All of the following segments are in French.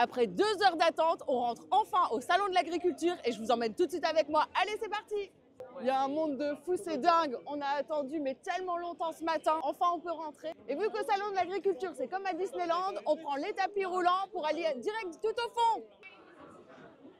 Après 2 heures d'attente, on rentre enfin au salon de l'agriculture et je vous emmène tout de suite avec moi. Allez, c'est parti! Il y a un monde de fous, c'est dingue. On a attendu mais tellement longtemps ce matin. Enfin, on peut rentrer. Et vu qu'au salon de l'agriculture, c'est comme à Disneyland, on prend les tapis roulants pour aller direct tout au fond.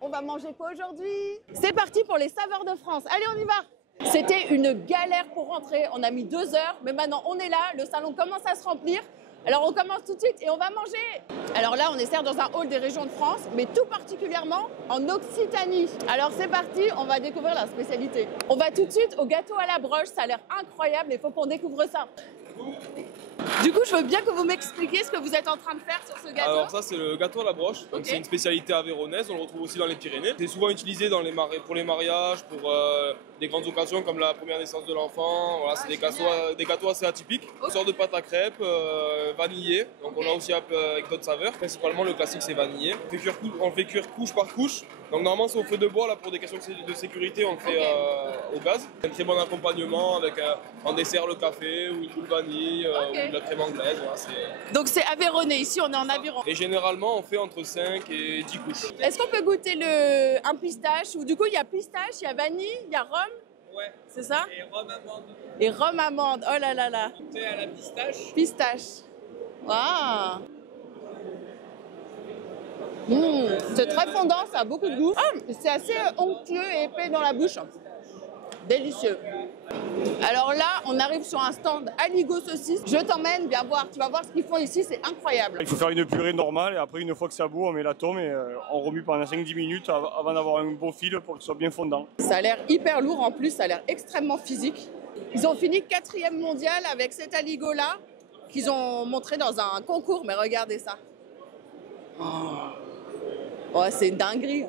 On va manger quoi aujourd'hui? C'est parti pour les saveurs de France. Allez, on y va! C'était une galère pour rentrer. On a mis 2 heures, mais maintenant on est là. Le salon commence à se remplir. Alors on commence tout de suite et on va manger. Alors là, on est certes dans un hall des régions de France, mais tout particulièrement en Occitanie. Alors c'est parti, on va découvrir la spécialité. On va tout de suite au gâteau à la broche, ça a l'air incroyable, il faut qu'on découvre ça. Du coup, je veux bien que vous m'expliquiez ce que vous êtes en train de faire sur ce gâteau. Alors ça, c'est le gâteau à la broche. Donc c'est une spécialité aveyronnaise, on le retrouve aussi dans les Pyrénées. C'est souvent utilisé dans pour les mariages, pour des grandes occasions comme la première naissance de l'enfant. Voilà, c'est des gâteaux assez atypiques. Une sorte de pâte à crêpes vanillée. Donc on a aussi avec d'autres saveurs. Principalement le classique, c'est vanillé. On le fait cuire couche par couche. Donc normalement c'est au feu de bois, là pour des questions de sécurité on le fait au gaz. Un très bon accompagnement avec en dessert le café ou une boule vanille ou de la crème anglaise. Voilà, donc c'est aveyronnais, ici on est en Aveyron. Et généralement on fait entre 5 et 10 couches. Est-ce qu'on peut goûter un pistache? Ou du coup il y a pistache, il y a vanille, il y a rhum? Ouais. C'est ça? Et rhum amande. Et rhum amande, oh là là là. Goûter à la pistache. Pistache. Waouh. C'est très fondant, ça a beaucoup de goût. C'est assez onctueux et épais dans la bouche. Délicieux. Alors là, on arrive sur un stand Aligot saucisse. Je t'emmène, viens voir. Tu vas voir ce qu'ils font ici, c'est incroyable. Il faut faire une purée normale et après, une fois que ça bout, on met la tome et on remue pendant 5-10 minutes avant d'avoir un beau fil pour qu'il soit bien fondant. Ça a l'air hyper lourd en plus, ça a l'air extrêmement physique. Ils ont fini 4e mondial avec cet aligot là qu'ils ont montré dans un concours, mais regardez ça. Oh, c'est une dinguerie.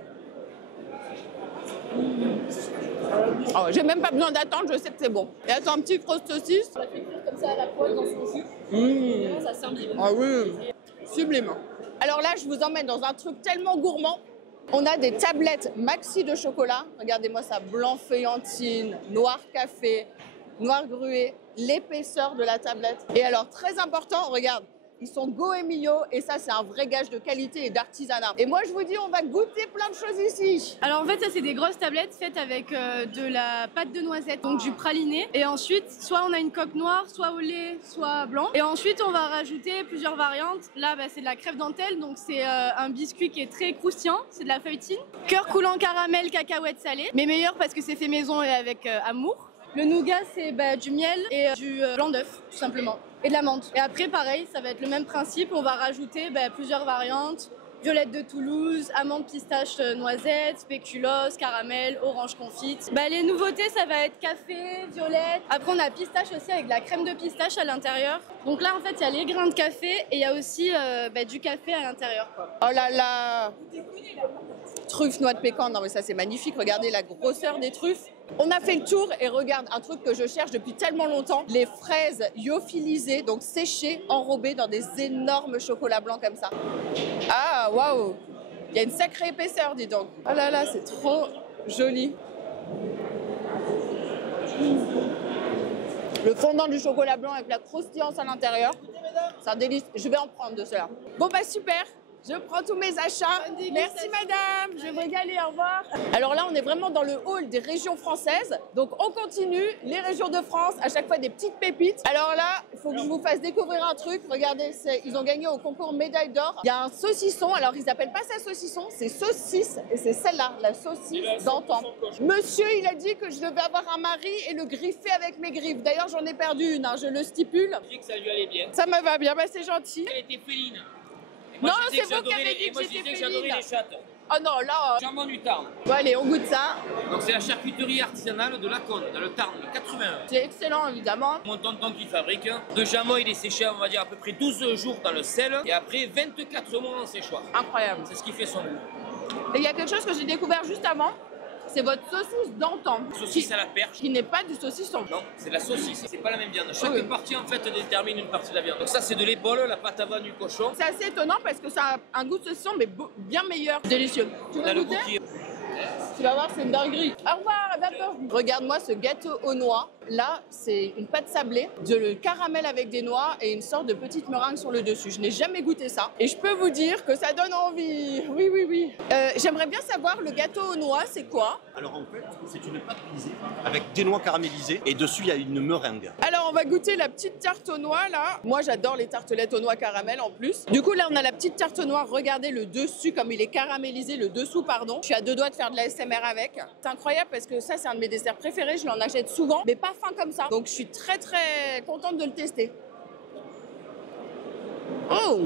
Oh, j'ai même pas besoin d'attendre, je sais que c'est bon. Et attends, un petit cross saucisse. On l'a fait cuire comme ça à la poêle dans son jus. Ça sent bien. Ah oui, sublime. Alors là, je vous emmène dans un truc tellement gourmand. On a des tablettes maxi de chocolat. Regardez-moi ça, blanc feuillantine, noir café, noir grué, l'épaisseur de la tablette. Et alors, très important, regarde. Ils sont Goemio et ça, c'est un vrai gage de qualité et d'artisanat. Et moi, je vous dis, on va goûter plein de choses ici. Alors en fait, ça c'est des grosses tablettes faites avec de la pâte de noisette, donc du praliné. Et ensuite, soit on a une coque noire, soit au lait, soit blanc. Et ensuite, on va rajouter plusieurs variantes. Là, c'est de la crève dentelle, donc c'est un biscuit qui est très croustillant. C'est de la feuilletine. Cœur coulant caramel, cacahuète salée. Mais meilleur parce que c'est fait maison et avec amour. Le nougat, c'est du miel et du blanc d'œuf, tout simplement. Et de la menthe. Et après, pareil, ça va être le même principe. On va rajouter plusieurs variantes. Violette de Toulouse, amande pistache noisette, spéculoos, caramel, orange confite. Les nouveautés, ça va être café, violette. Après, on a pistache aussi avec de la crème de pistache à l'intérieur. Donc là, en fait, il y a les grains de café et il y a aussi du café à l'intérieur. Oh là là! Truffes, noix de pécan, non mais ça c'est magnifique, regardez la grosseur des truffes. On a fait le tour et regarde un truc que je cherche depuis tellement longtemps, les fraises lyophilisées, donc séchées, enrobées dans des énormes chocolats blancs comme ça. Ah waouh! Il y a une sacrée épaisseur, dis donc. Oh là là, c'est trop joli. Le fondant du chocolat blanc avec la croustillance à l'intérieur, c'est un délice. Je vais en prendre de cela. Bon super! Je prends tous mes achats. Merci madame, je vais régaler, au revoir. Alors là, on est vraiment dans le hall des régions françaises. Donc on continue, les régions de France, à chaque fois des petites pépites. Alors là, il faut que je vous fasse découvrir un truc. Regardez, ils ont gagné au concours médaille d'or. Il y a un saucisson, alors ils appellent pas ça saucisson, c'est saucisse. Et c'est celle-là, la saucisse d'antan. Monsieur, il a dit que je devais avoir un mari et le griffer avec mes griffes. D'ailleurs, j'en ai perdu une, je le stipule. Je dis que ça lui allait bien. Ça me va bien, c'est gentil. Elle était féline. Non, c'est vous qui avez dit que j'étais féline. J'adorais les chattes. Oh non, là... Jambon du Tarn. Bon allez, on goûte ça. Donc c'est la charcuterie artisanale de Laconne, dans le Tarn, le 81. C'est excellent, évidemment. Mon tonton qui fabrique. Le jambon, il est séché, on va dire, à peu près 12 jours dans le sel. Et après, 24 mois en séchoir. Incroyable. C'est ce qui fait son goût. Et il y a quelque chose que j'ai découvert juste avant. C'est votre saucisse d'antan. Saucisse à la perche. Qui n'est pas du saucisson. Non, c'est la saucisse. C'est pas la même viande. Chaque partie, en fait, détermine une partie de la viande. Donc ça, c'est de l'épaule, la pâte à vanne du cochon. C'est assez étonnant parce que ça a un goût de saucisson, mais bien meilleur. Délicieux. Tu veux goûter? Tu vas voir, c'est une dinguerie. Au revoir, à bientôt. Regarde-moi ce gâteau aux noix. Là, c'est une pâte sablée, de caramel avec des noix et une sorte de petite meringue sur le dessus. Je n'ai jamais goûté ça. Et je peux vous dire que ça donne envie. Oui, oui, oui. J'aimerais bien savoir, le gâteau aux noix, c'est quoi? Alors en fait, c'est une pâte brisée avec des noix caramélisées et dessus il y a une meringue. Alors on va goûter la petite tarte aux noix là. Moi j'adore les tartelettes aux noix caramel en plus. Du coup là on a la petite tarte aux noix. Regardez le dessus comme il est caramélisé, le dessous pardon. Je suis à deux doigts de faire de la SMR avec. C'est incroyable parce que ça c'est un de mes desserts préférés. Je l'en achète souvent mais pas fin comme ça. Donc je suis très très contente de le tester. Oh!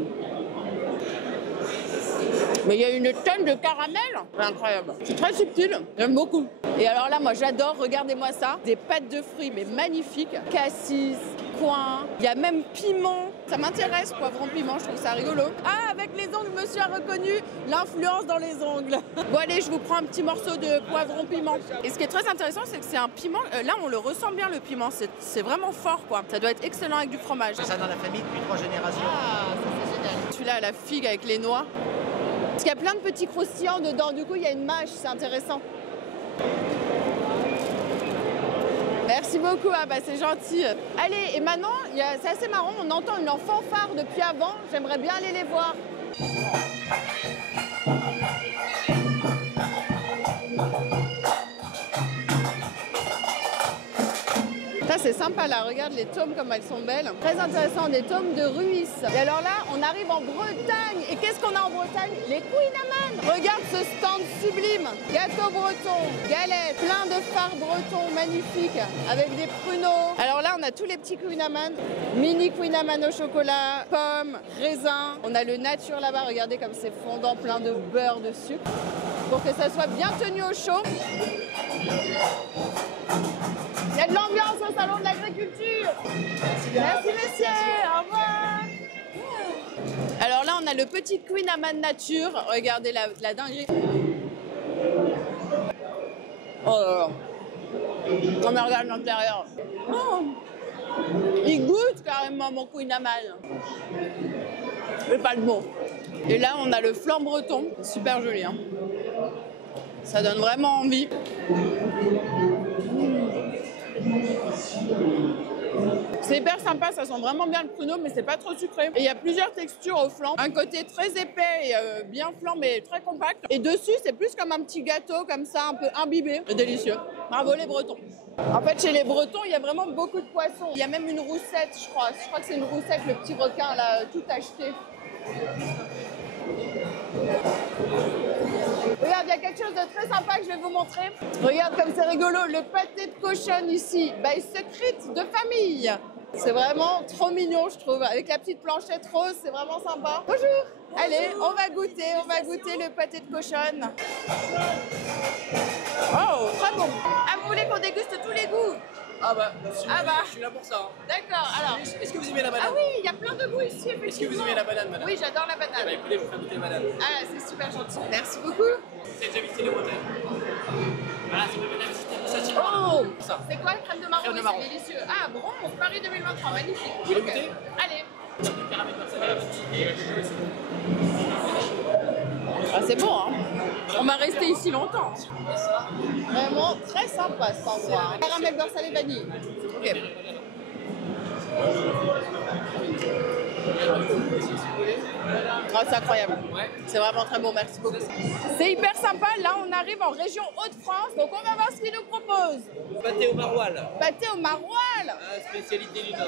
Mais il y a une tonne de caramel, c'est incroyable. C'est très subtil, j'aime beaucoup. Et alors là, moi j'adore, regardez-moi ça, des pâtes de fruits, mais magnifiques. Cassis, coin, il y a même piment. Ça m'intéresse, poivron piment, je trouve ça rigolo. Ah, avec les ongles, monsieur a reconnu l'influence dans les ongles. Bon allez, je vous prends un petit morceau de poivron piment. Et ce qui est très intéressant, c'est que c'est un piment, là on le ressent bien le piment, c'est vraiment fort quoi. Ça doit être excellent avec du fromage. C'est ça dans la famille depuis 3 générations. Ah, ça c'est génial. Celui-là à la figue avec les noix. Parce qu'il y a plein de petits croustillants dedans, du coup il y a une mâche, c'est intéressant. Merci beaucoup, ah bah c'est gentil. Allez, et maintenant, c'est assez marrant, on entend une fanfare depuis avant, j'aimerais bien aller les voir. Ça c'est sympa là, regarde les tomes comme elles sont belles. Très intéressant, des tomes de Ruisse. Et alors là, on arrive en Bretagne. Et qu'est-ce qu'on a en Bretagne? Les Kouign-Amann. Regarde ce stand sublime. Gâteau breton, galettes, plein de fards bretons magnifiques avec des pruneaux. Alors là, on a tous les petits Kouign-Amann. Mini Kouign-Amann au chocolat, pommes, raisins. On a le nature là-bas, regardez comme c'est fondant, plein de beurre, de sucre. Pour que ça soit bien tenu au chaud. Il y a de l'ambiance au salon de l'agriculture. Merci messieurs, au revoir. Alors là on a le petit Kouign-Amann nature. Regardez la dinguerie. Oh là là. On me regarde l'intérieur. Oh. Il goûte carrément mon Kouign-Amann. C'est pas le mot. Et là on a le flan breton. Super joli hein. Ça donne vraiment envie. C'est hyper sympa, ça sent vraiment bien le pruneau, mais c'est pas trop sucré. Et il y a plusieurs textures au flan. Un côté très épais et bien flan, mais très compact. Et dessus, c'est plus comme un petit gâteau, comme ça, un peu imbibé. C'est délicieux. Bravo les Bretons. En fait, chez les Bretons, il y a vraiment beaucoup de poissons. Il y a même une roussette, je crois. Je crois que c'est une roussette, le petit requin, là, tout acheté. Regarde, il y a quelque chose de très sympa que je vais vous montrer. Regarde comme c'est rigolo, le pâté de cochonne ici, by Secret de famille. C'est vraiment trop mignon, je trouve. Avec la petite planchette rose, c'est vraiment sympa. Bonjour. Allez, on va goûter le pâté de cochonne. Oh, très bon. Ah, vous voulez qu'on déguste tous les goûts? Ah bah, je suis là pour ça. D'accord, alors. Est-ce que vous aimez la banane? Ah oui, il y a plein de goûts ici, effectivement. Est-ce que vous aimez la banane, madame? Oui, j'adore la banane. Bah écoutez, je vous ferai goûter la banane. Ah, c'est super gentil. Merci beaucoup. C'est déjà visité les Bretons. Voilà, c'est ma banane, c'est ça. Oh, Ça. c'est quoi, crème de marron? Crème de Oui, marron. c'est délicieux. Ah, Bronze, Paris 2023, magnifique. Vous voulez Ok. goûter? Allez. Caramel mozzarella. Ah, c'est bon, hein. On va rester ici longtemps. Vraiment très sympa cet endroit. Caramel beurre salé vanille. Ok. Oh, c'est incroyable. C'est vraiment très bon, merci beaucoup. C'est hyper sympa. Là, on arrive en région Hauts-de-France, donc on va voir ce qu'ils nous proposent. Pâté au maroilles. Pâté au maroilles. Ah, spécialité du Nord.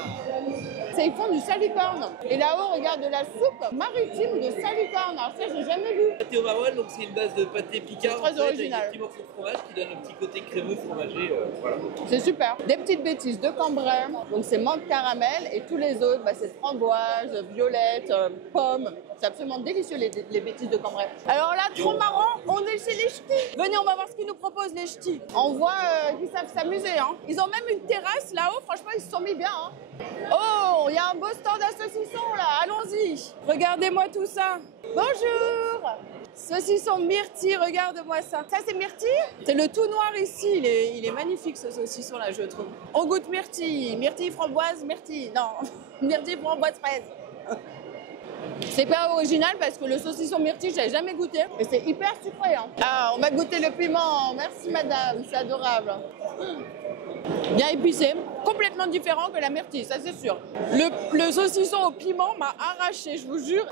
Ils font du salicorne. Et là-haut, regarde de la soupe maritime de salicorne. Alors ça, j'ai jamais vu. Pâté au maroilles, donc c'est une base de pâté picard. Très en fait, original. avec des petits morceaux de fromage qui donnent un petit côté crémeux fromagé. Voilà. C'est super. Des petites bêtises de Cambrai. Donc c'est menthe caramel. Et tous les autres, bah, c'est framboise, violette, pomme. C'est absolument délicieux les bêtises de Cambrai. Alors là, trop marrant, on est chez les ch'tis. Venez, on va voir ce qu'ils nous proposent les ch'tis. On voit qu'ils savent s'amuser. Hein. Ils ont même une terrasse là-haut. Franchement, ils se sont mis bien. Hein. Oh, il y a un beau stand à saucissons là. Allons-y. Regardez-moi tout ça. Bonjour. Saucisson myrtille, regarde-moi ça. Ça, c'est myrtille? C'est le tout noir ici. Il est magnifique ce saucisson-là, je trouve. On goûte myrtille. Myrtille, framboise, myrtille. Non, myrtille, framboise, fraise. C'est pas original parce que le saucisson myrtille, j'avais jamais goûté. Et c'est hyper sucré. Hein. Ah, on va goûter le piment. Merci madame, c'est adorable. Bien épicé, complètement différent que la myrtille, ça c'est sûr. Le saucisson au piment m'a arraché, je vous jure.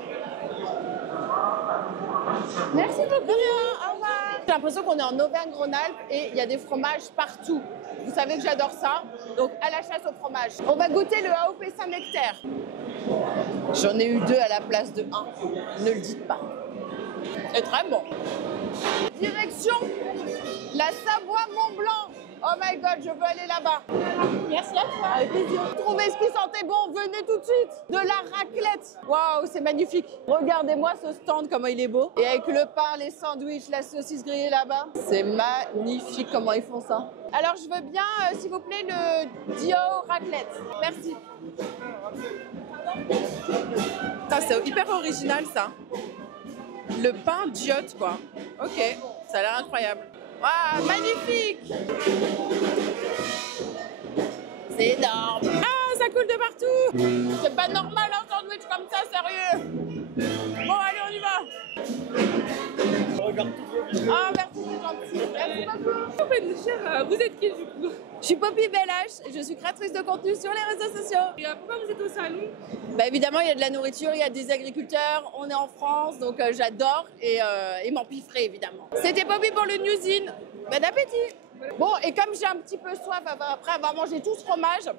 Merci beaucoup. Au revoir. J'ai l'impression qu'on est en Auvergne-Rhône-Alpes et il y a des fromages partout. Vous savez que j'adore ça, donc à la chasse au fromage. On va goûter le AOP Saint-Nectaire. J'en ai eu 2 à la place de 1. Ne le dites pas. C'est très bon. Direction la Savoie-Mont-Blanc. Oh my god, je veux aller là-bas. Merci à toi. Avec plaisir. Trouvez ce qui sentait bon, venez tout de suite. De la raclette. Waouh, c'est magnifique. Regardez-moi ce stand, comment il est beau. Et avec le pain, les sandwichs, la saucisse grillée là-bas. C'est magnifique comment ils font ça. Alors, je veux bien, s'il vous plaît, le Dio raclette. Merci. Ça, c'est hyper original, ça. Le pain Diotte, quoi. Ok, ça a l'air incroyable. Waouh, magnifique! C'est énorme. Ah, ça coule de partout. C'est pas normal un sandwich comme ça, sérieux. Bon, allez, on y va. Ah, merci, c'est gentil. Merci beaucoup. Vous êtes qui du coup? Je suis Poppy Belash et je suis créatrice de contenu sur les réseaux sociaux. Et pourquoi vous êtes au salon? Bah évidemment, il y a de la nourriture, il y a des agriculteurs, on est en France, donc j'adore et m'empifferai évidemment. C'était Poppy pour le Newsin. Bon appétit. Bon, et comme j'ai un petit peu soif après avoir mangé tout ce fromage,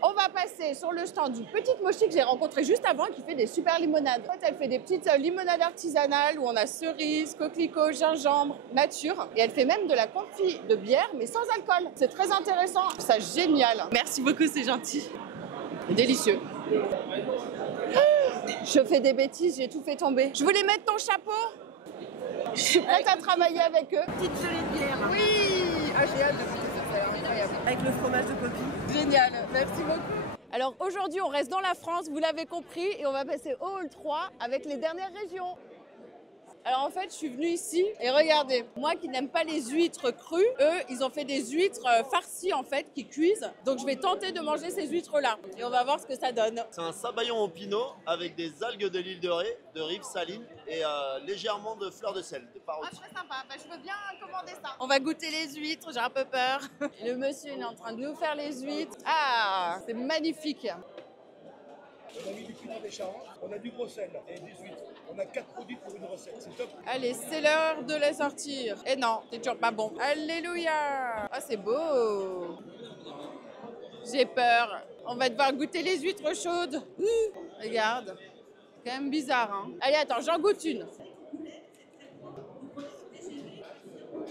on va passer sur le stand d'une petite mochi que j'ai rencontrée juste avant qui fait des super limonades. En fait, elle fait des petites limonades artisanales où on a cerises, coquelicots, gingembre, nature. Et elle fait même de la confit de bière, mais sans alcool. C'est très intéressant. Je trouve ça génial. Merci beaucoup, c'est gentil. Délicieux. Je fais des bêtises, j'ai tout fait tomber. Je voulais mettre ton chapeau. Je suis prête à travailler avec eux. Petite gelée de bière. Oui, ah, j'ai hâte de goûter ça, ça a l'air incroyable. Avec le fromage de Poppy. Génial, merci beaucoup. Alors aujourd'hui, on reste dans la France, vous l'avez compris, et on va passer au hall 3 avec les dernières régions. Alors en fait, je suis venue ici et regardez, moi qui n'aime pas les huîtres crues, eux, ils ont fait des huîtres farcies en fait, qui cuisent. Donc je vais tenter de manger ces huîtres-là et on va voir ce que ça donne. C'est un sabayon au pinot avec des algues de l'île de Ré, de rive saline et légèrement de fleurs de sel, de parotis. Ah, très sympa, bah, je veux bien commander ça. On va goûter les huîtres, j'ai un peu peur. Le monsieur, il est en train de nous faire les huîtres. Ah, c'est magnifique. On a mis du piment des Charentes, on a du gros sel et des huîtres. On a 4 produits pour une recette, c'est top. Allez, c'est l'heure de les sortir. Et non, c'est toujours pas bon. Alléluia. Ah, c'est beau. J'ai peur. On va devoir goûter les huîtres chaudes. Regarde. C'est quand même bizarre, hein. Allez, attends, j'en goûte une.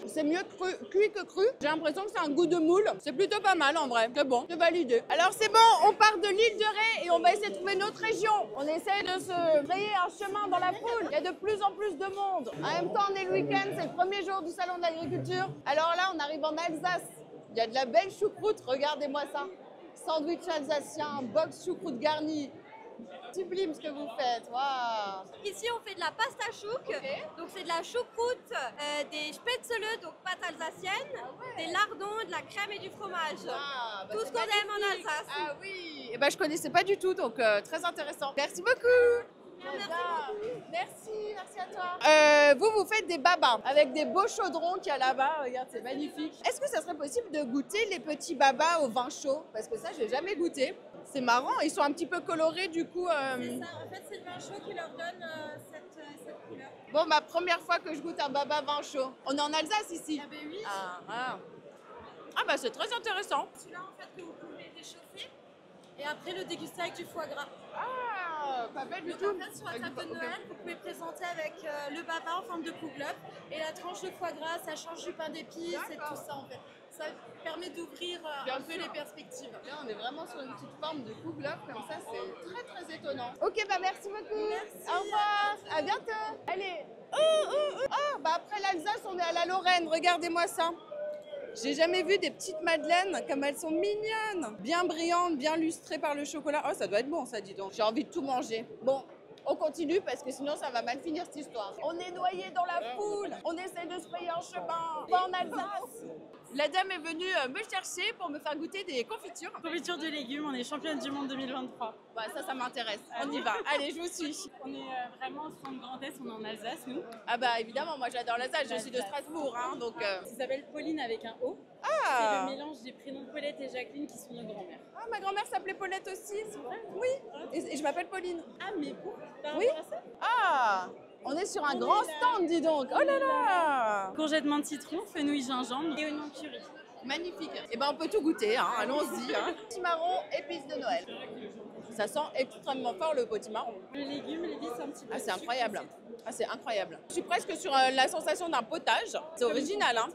C'est mieux cuit que cru. J'ai l'impression que c'est un goût de moule. C'est plutôt pas mal en vrai. C'est bon, c'est validé. Alors c'est bon, on part de l'île de Ré et on va essayer de trouver notre région. On essaie de se frayer un chemin dans la foule. Il y a de plus en plus de monde. En même temps, on est le week-end, c'est le premier jour du salon de l'agriculture. Alors là, on arrive en Alsace. Il y a de la belle choucroute, regardez-moi ça. Sandwich alsacien, box choucroute garnie. Sublime ce que vous faites, waouh. Ici on fait de la pasta à chouk, donc c'est de la choucroute, des spätzle, donc pâte alsacienne, des lardons, de la crème et du fromage. Ah, bah tout ce qu'on aime en Alsace. Ah oui, et ben je connaissais pas du tout, donc très intéressant. Merci beaucoup. Merci à toi. Vous faites des babas avec des beaux chaudrons qu'il y a là-bas. Regarde, c'est magnifique. Est-ce que ça serait possible de goûter les petits babas au vin chaud? Parce que ça, je n'ai jamais goûté. C'est marrant, ils sont un petit peu colorés du coup. C'est ça, en fait, c'est le vin chaud qui leur donne cette couleur. Bon, ma première fois que je goûte un baba vin chaud. On est en Alsace ici? Ah ben oui. Ah bah c'est très intéressant. Celui-là, en fait, que vous pouvez réchauffer et après le déguster avec du foie gras. Ah, pas belle du Donc, tout. en fait, sur la table de Noël, vous pouvez présenter avec le baba en forme de couglope et la tranche de foie gras, ça change du pain d'épices et tout ça en fait. Ça permet d'ouvrir un peu les perspectives. Là, on est vraiment sur une petite forme de couglope, comme ça, c'est très très étonnant. Ok, bah merci beaucoup. Merci. Au revoir. À bientôt. Allez. Oh, bah après l'Alsace, on est à la Lorraine. Regardez-moi ça. J'ai jamais vu des petites madeleines comme elles sont mignonnes. Bien brillantes, bien lustrées par le chocolat. Oh, ça doit être bon, ça, dis donc. J'ai envie de tout manger. Bon, On continue parce que sinon ça va mal finir cette histoire. On est noyé dans la foule, on essaie de se payer un chemin. On va en Alsace. La dame est venue me chercher pour me faire goûter des confitures. Confiture de légumes, on est championne du monde 2023. Bah, ça m'intéresse. On y va. Allez, je vous suis. On est vraiment au centre Grand Est, on est en Alsace, nous. Ah bah évidemment, moi j'adore l'Alsace, je suis de Strasbourg, hein, donc... Ça s'appelle Pauline avec un O. Ah. C'est le mélange des prénoms Paulette et Jacqueline qui sont nos grand-mères. Ah, ma grand-mère s'appelait Paulette aussi, c'est vrai? Oui, et je m'appelle Pauline. Ah, mais pour Oui. Ah, on est sur un grand stand, dis donc. Oh là là. Courgette menthe citron, fenouil gingembre et oignon curry. Magnifique. Et ben on peut tout goûter, hein. Allons-y. Hein. Potimarron, épices de Noël. Ça sent extrêmement fort le potimarron. Le légume, l'épice, un petit peu. Ah, c'est incroyable. Ah, c'est incroyable. Je suis presque sur la sensation d'un potage. C'est original, hein.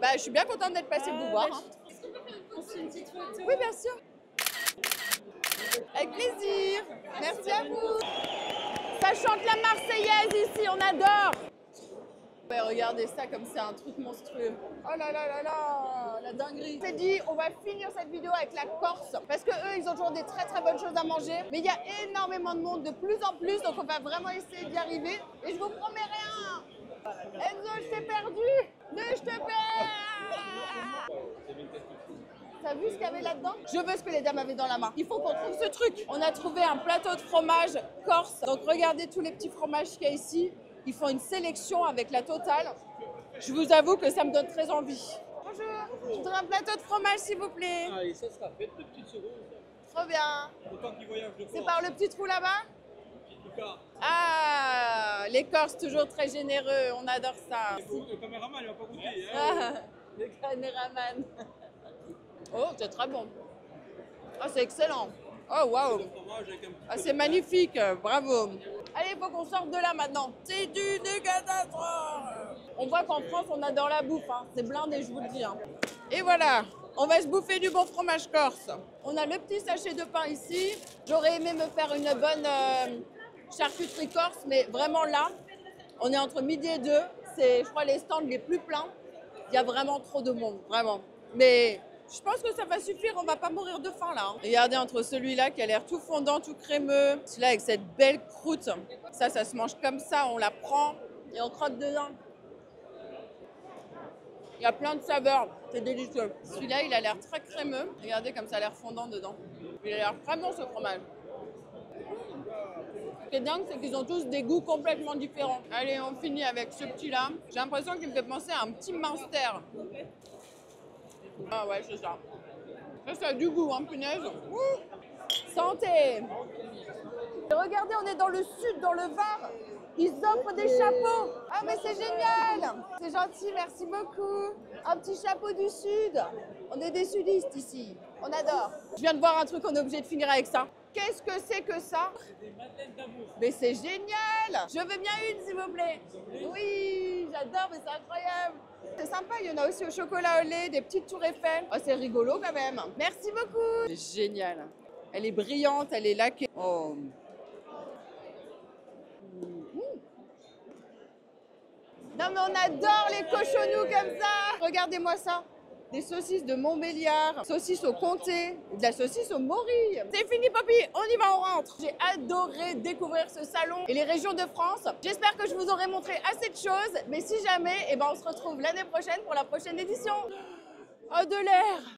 Bah, je suis bien contente d'être passée vous voir. Hein. Est-ce qu'on peut faire une petite photo? Oui, bien sûr. Avec plaisir. Merci à vous. Ça chante la Marseillaise ici, on adore. Ouais, regardez ça comme c'est un truc monstrueux. Oh là là là là, la dinguerie. C'est dit, on va finir cette vidéo avec la Corse parce que eux, ils ont toujours des très très bonnes choses à manger. Mais il y a énormément de monde de plus en plus, donc on va vraiment essayer d'y arriver. Et je vous promets rien. Enzo, je t'ai perdu. Mais je te perds. T'as vu ce qu'il y avait là-dedans? Je veux ce que les dames avaient dans la main. Il faut qu'on trouve ce truc. On a trouvé un plateau de fromage corse. Donc regardez tous les petits fromages qu'il y a ici. Ils font une sélection avec la totale. Je vous avoue que ça me donne très envie. Bonjour, je voudrais un plateau de fromage s'il vous plaît. Ah, et ça sera fait de petites secondes. Trop bien. Autant qu'ils voyagent de C'est par le petit trou là-bas? Ah, les Corses toujours très généreux, on adore ça. Le caméraman, il va pas goûter. Ah, le caméraman. Oh, c'est très bon. Ah, c'est excellent. Oh, waouh. Ah, c'est magnifique, bravo. Allez, il faut qu'on sorte de là maintenant. C'est une catastrophe. On voit qu'en France, on adore la bouffe. Hein. C'est blindé, je vous le dis. Hein. Et voilà, on va se bouffer du bon fromage corse. On a le petit sachet de pain ici. J'aurais aimé me faire une bonne charcuterie corse, mais vraiment là, on est entre midi et 2. C'est, je crois, les stands les plus pleins. Il y a vraiment trop de monde, vraiment. Mais je pense que ça va suffire, on va pas mourir de faim là. Hein. Regardez entre celui-là qui a l'air tout fondant, tout crémeux, celui-là avec cette belle croûte. Ça se mange comme ça, on la prend et on croque dedans. Il y a plein de saveurs, c'est délicieux. Celui-là, il a l'air très crémeux. Regardez comme ça a l'air fondant dedans. Il a l'air très bon ce fromage. Ce qui est dingue, c'est qu'ils ont tous des goûts complètement différents. Allez, on finit avec ce petit-là. J'ai l'impression qu'il me fait penser à un petit Munster. Ah ouais, c'est ça. Ça a du goût, hein, punaise. Santé. Et regardez, on est dans le sud, dans le Var. Ils offrent des chapeaux. Ah, mais c'est génial. C'est gentil, merci beaucoup. Un petit chapeau du sud. On est des sudistes ici. On adore. Je viens de voir un truc, on est obligé de finir avec ça. Qu'est-ce que c'est que ça? Des madeleines d'amour. Mais c'est génial. Je veux bien une, s'il vous plaît. Oui, j'adore, mais c'est incroyable. C'est sympa, il y en a aussi au chocolat au lait, des petites tours Eiffel. Oh, c'est rigolo quand même. Merci beaucoup. C'est génial. Elle est brillante, elle est laquée. Oh. Non mais on adore les cochonous comme ça. Regardez-moi ça. Des saucisses de Montbéliard, saucisses au comté, de la saucisse au Maury. C'est fini, Poppy, on y va, on rentre. J'ai adoré découvrir ce salon et les régions de France. J'espère que je vous aurai montré assez de choses, mais si jamais, on se retrouve l'année prochaine pour la prochaine édition. Oh, de l'air.